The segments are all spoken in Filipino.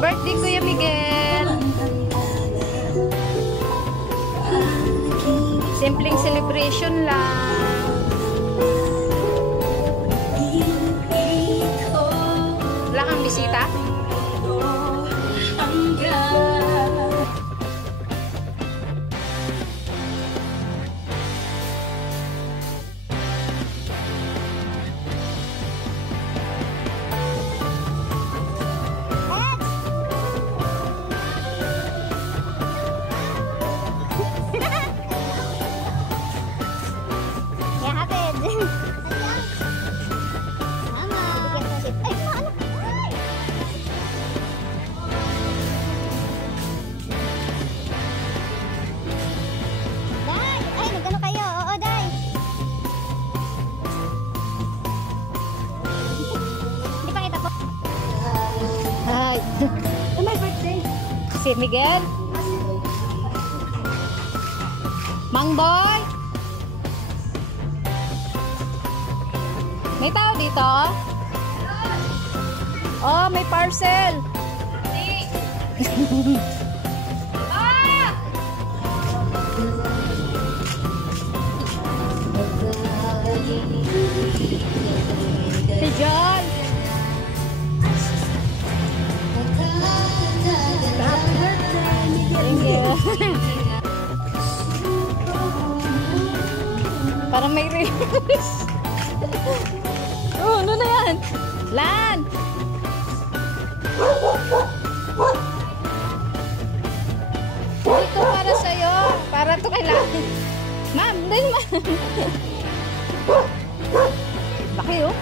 birthday, Kuya Miguel. Simpleng celebration lang. Wala kang bisita? My birthday. Si Miguel? Mang Boy? May tao dito? Oh, may parcel. Si John. Thank you. Parang may release. Oh, ano na yan? Lan! Ito para sa'yo. Para ito kailangan. Ma'am, din ma. Laki oh.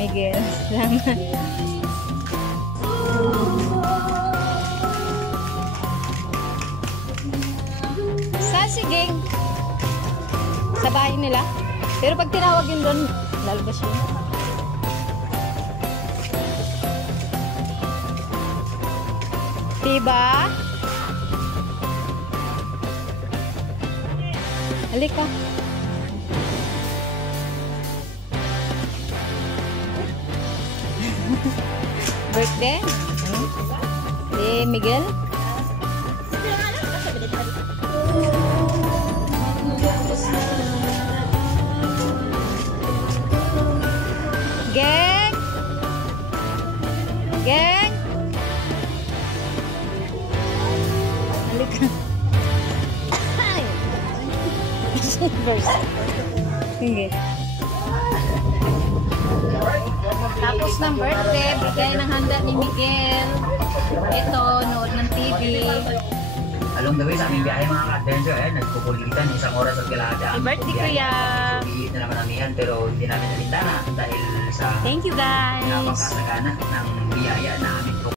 Miguel, salamat. Saan si Ging? Sa bahay nila? Pero pag tinawag yun doon, lalabas yun. Diba? Halika. Birthday? Si Miguel? Geng? Geng? Halika. Sige. Tapos ng birthday, bigay ng handa ni Miguel. Ito, nood ng TV. Along the way sa aming biyahe mga ka-adventure, nagkukulitan isang oras at kalahati. Happy birthday, Kuya! Subiit na naman amihan pero hindi namin nalintana dahil sa Thank you, guys! napakasagana ng biyaya na aming